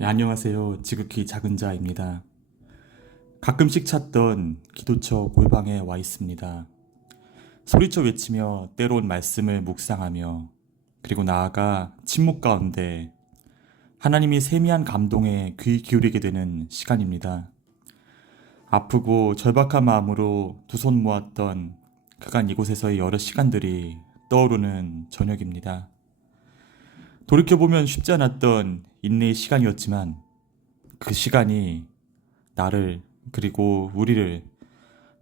네, 안녕하세요. 지극히 작은 자입니다. 가끔씩 찾던 기도처 골방에 와 있습니다. 소리쳐 외치며 때론 말씀을 묵상하며 그리고 나아가 침묵 가운데 하나님이 세미한 감동에 귀 기울이게 되는 시간입니다. 아프고 절박한 마음으로 두 손 모았던 그간 이곳에서의 여러 시간들이 떠오르는 저녁입니다. 돌이켜보면 쉽지 않았던 인내의 시간이었지만 그 시간이 나를 그리고 우리를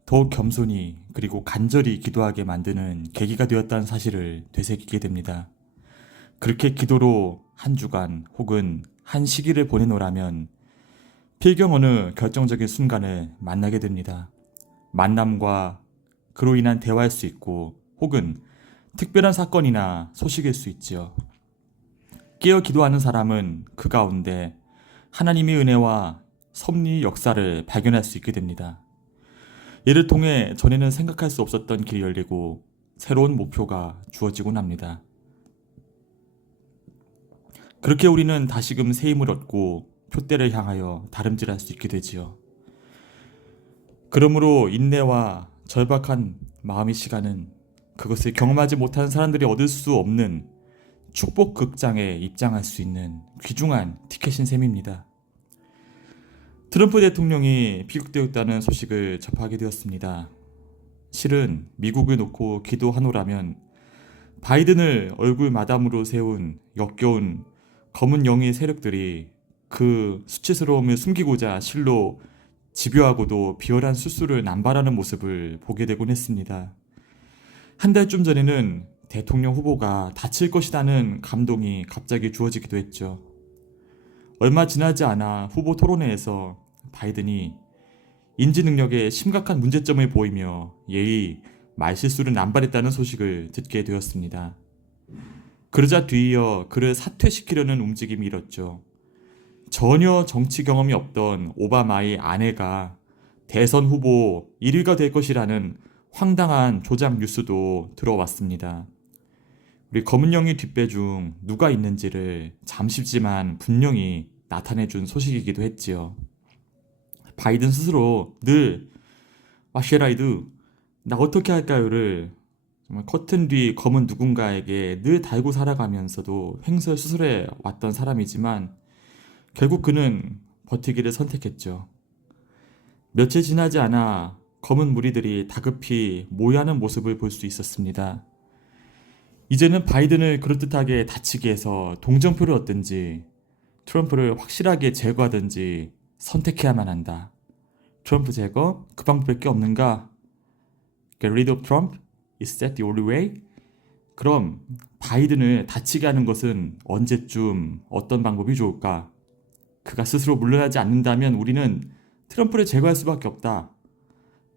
더욱 겸손히 그리고 간절히 기도하게 만드는 계기가 되었다는 사실을 되새기게 됩니다. 그렇게 기도로 한 주간 혹은 한 시기를 보내노라면 필경 어느 결정적인 순간을 만나게 됩니다. 만남과 그로 인한 대화일 수 있고 혹은 특별한 사건이나 소식일 수 있지요. 깨어 기도하는 사람은 그 가운데 하나님의 은혜와 섭리의 역사를 발견할 수 있게 됩니다. 이를 통해 전에는 생각할 수 없었던 길이 열리고 새로운 목표가 주어지곤 합니다. 그렇게 우리는 다시금 새 힘을 얻고 표대를 향하여 다름질할 수 있게 되지요. 그러므로 인내와 절박한 마음의 시간은 그것을 경험하지 못하는 사람들이 얻을 수 없는 축복 극장에 입장할 수 있는 귀중한 티켓인 셈입니다. 트럼프 대통령이 피격되었다는 소식을 접하게 되었습니다. 실은 미국을 놓고 기도하노라면 바이든을 얼굴 마담으로 세운 역겨운 검은 영의 세력들이 그 수치스러움을 숨기고자 실로 집요하고도 비열한 수술을 남발하는 모습을 보게 되곤 했습니다. 한 달쯤 전에는 대통령 후보가 다칠 것이라는 감동이 갑자기 주어지기도 했죠. 얼마 지나지 않아 후보 토론회에서 바이든이 인지 능력에 심각한 문제점을 보이며 예의 말실수를 남발했다는 소식을 듣게 되었습니다. 그러자 뒤이어 그를 사퇴시키려는 움직임이 일었죠. 전혀 정치 경험이 없던 오바마의 아내가 대선 후보 1위가 될 것이라는 황당한 조작 뉴스도 들어왔습니다. 우리 검은 영의 뒷배 중 누가 있는지를 잠시지만 분명히 나타내준 소식이기도 했지요. 바이든 스스로 늘 What shall I do? 나 어떻게 할까요를 정말 커튼 뒤 검은 누군가에게 늘 달고 살아가면서도 횡설수설해 왔던 사람이지만 결국 그는 버티기를 선택했죠. 며칠 지나지 않아 검은 무리들이 다급히 모여하는 모습을 볼 수 있었습니다. 이제는 바이든을 그럴듯하게 다치게 해서 동정표를 얻든지 트럼프를 확실하게 제거하든지 선택해야만 한다. 트럼프 제거? 그 방법밖에 없는가? Get rid of Trump? Is that the only way? 그럼 바이든을 다치게 하는 것은 언제쯤 어떤 방법이 좋을까? 그가 스스로 물러나지 않는다면 우리는 트럼프를 제거할 수밖에 없다.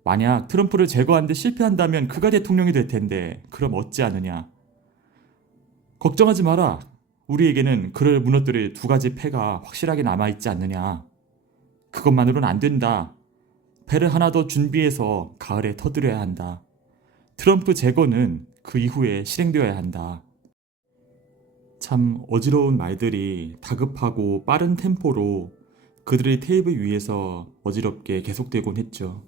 만약 트럼프를 제거하는데 실패한다면 그가 대통령이 될 텐데 그럼 어찌하느냐? 걱정하지 마라. 우리에게는 그를 무너뜨릴 두 가지 패가 확실하게 남아있지 않느냐. 그것만으로는 안 된다. 배를 하나 더 준비해서 가을에 터뜨려야 한다. 트럼프 제거는 그 이후에 실행되어야 한다. 참 어지러운 말들이 다급하고 빠른 템포로 그들의 테이블 위에서 어지럽게 계속되곤 했죠.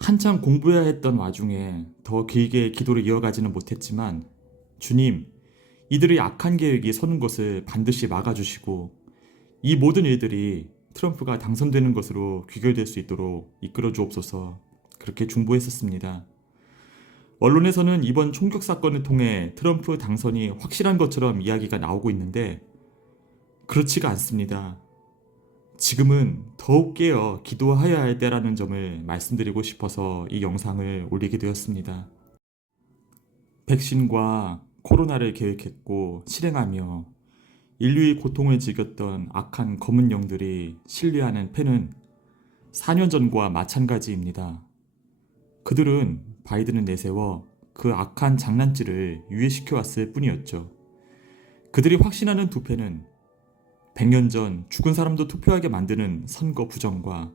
한참 공부해야 했던 와중에 더 길게 기도를 이어가지는 못했지만 주님, 이들의 악한 계획이 서는 것을 반드시 막아주시고 이 모든 일들이 트럼프가 당선되는 것으로 귀결될 수 있도록 이끌어 주옵소서 그렇게 중보했었습니다. 언론에서는 이번 총격 사건을 통해 트럼프 당선이 확실한 것처럼 이야기가 나오고 있는데 그렇지가 않습니다. 지금은 더욱 깨어 기도하여야 할 때라는 점을 말씀드리고 싶어서 이 영상을 올리게 되었습니다. 백신과 코로나를 계획했고 실행하며 인류의 고통을 즐겼던 악한 검은 영들이 신뢰하는 패는 4년 전과 마찬가지입니다. 그들은 바이든을 내세워 그 악한 장난질을 유예시켜 왔을 뿐이었죠. 그들이 확신하는 두 패는 100년 전 죽은 사람도 투표하게 만드는 선거 부정과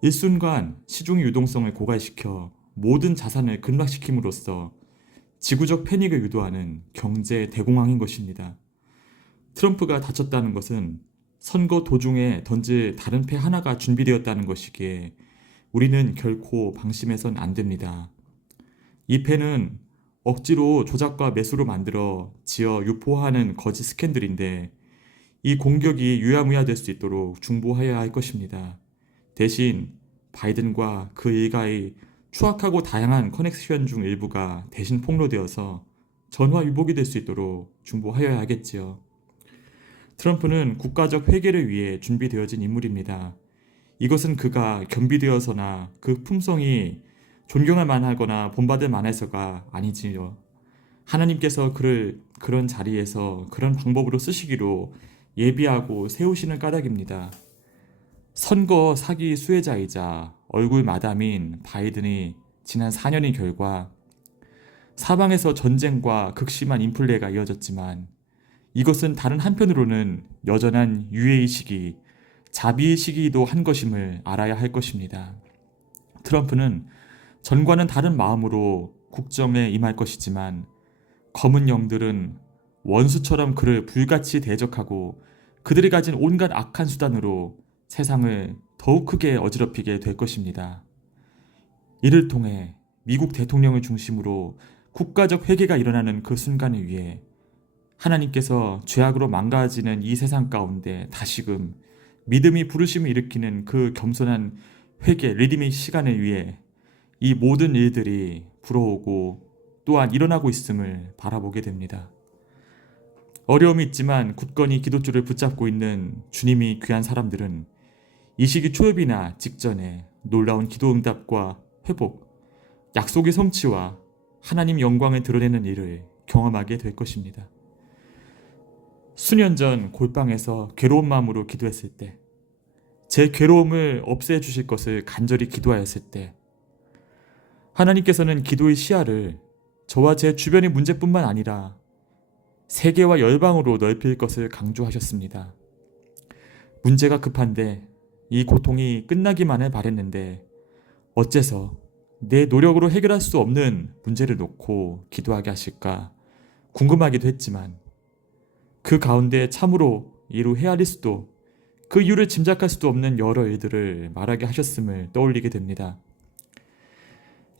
일순간 시중의 유동성을 고갈시켜 모든 자산을 급락시킴으로써 지구적 패닉을 유도하는 경제 대공황인 것입니다. 트럼프가 다쳤다는 것은 선거 도중에 던질 다른 패 하나가 준비되었다는 것이기에 우리는 결코 방심해선 안 됩니다. 이 패는 억지로 조작과 매수로 만들어 지어 유포하는 거짓 스캔들인데 이 공격이 유야무야 될 수 있도록 중보하여야 할 것입니다. 대신 바이든과 그 일가의 추악하고 다양한 커넥션 중 일부가 대신 폭로되어서 전화위복이 될 수 있도록 중보하여야 하겠지요. 트럼프는 국가적 회개를 위해 준비되어진 인물입니다. 이것은 그가 겸비되어서나 그 품성이 존경할 만하거나 본받을 만해서가 아니지요. 하나님께서 그를 그런 자리에서 그런 방법으로 쓰시기로 예비하고 세우시는 까닭입니다. 선거 사기 수혜자이자 얼굴 마담인 바이든이 지난 4년의 결과 사방에서 전쟁과 극심한 인플레가 이어졌지만 이것은 다른 한편으로는 여전한 유해의 시기, 자비의 시기이기도 한 것임을 알아야 할 것입니다. 트럼프는 전과는 다른 마음으로 국정에 임할 것이지만 검은 영들은 원수처럼 그를 불같이 대적하고 그들이 가진 온갖 악한 수단으로 세상을 더욱 크게 어지럽히게 될 것입니다. 이를 통해 미국 대통령을 중심으로 국가적 회개가 일어나는 그 순간을 위해 하나님께서 죄악으로 망가지는 이 세상 가운데 다시금 믿음이 부르심을 일으키는 그 겸손한 회개, 리디밍 시간을 위해 이 모든 일들이 불어오고 또한 일어나고 있음을 바라보게 됩니다. 어려움이 있지만 굳건히 기도줄을 붙잡고 있는 주님이 귀한 사람들은 이 시기 초엽이나 직전에 놀라운 기도 응답과 회복, 약속의 성취와 하나님 영광을 드러내는 일을 경험하게 될 것입니다. 수년 전 골방에서 괴로운 마음으로 기도했을 때, 제 괴로움을 없애주실 것을 간절히 기도하였을 때, 하나님께서는 기도의 시야를 저와 제 주변의 문제뿐만 아니라 세계와 열방으로 넓힐 것을 강조하셨습니다. 문제가 급한데 이 고통이 끝나기만을 바랬는데 어째서 내 노력으로 해결할 수 없는 문제를 놓고 기도하게 하실까 궁금하기도 했지만 그 가운데 참으로 이루 헤아릴 수도 그 이유를 짐작할 수도 없는 여러 일들을 말하게 하셨음을 떠올리게 됩니다.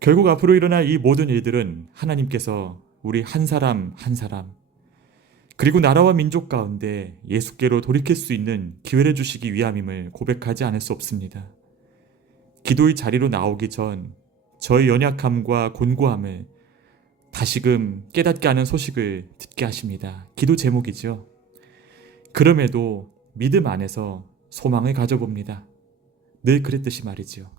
결국 앞으로 일어날 이 모든 일들은 하나님께서 우리 한 사람 한 사람 그리고 나라와 민족 가운데 예수께로 돌이킬 수 있는 기회를 주시기 위함임을 고백하지 않을 수 없습니다. 기도의 자리로 나오기 전 저의 연약함과 곤고함을 다시금 깨닫게 하는 소식을 듣게 하십니다. 기도 제목이죠. 그럼에도 믿음 안에서 소망을 가져봅니다. 늘 그랬듯이 말이지요.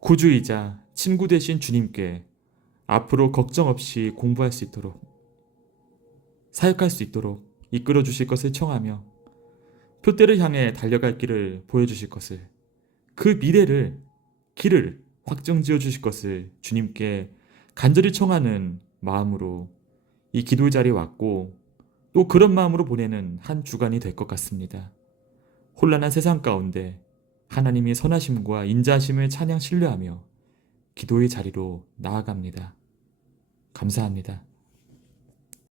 구주이자 친구 되신 주님께 앞으로 걱정 없이 공부할 수 있도록 사역할 수 있도록 이끌어 주실 것을 청하며 표대를 향해 달려갈 길을 보여주실 것을 그 미래를 길을 확정지어 주실 것을 주님께 간절히 청하는 마음으로 이 기도의 자리에 왔고 또 그런 마음으로 보내는 한 주간이 될 것 같습니다. 혼란한 세상 가운데 하나님이 선하심과 인자하심을 찬양 신뢰하며 기도의 자리로 나아갑니다. 감사합니다.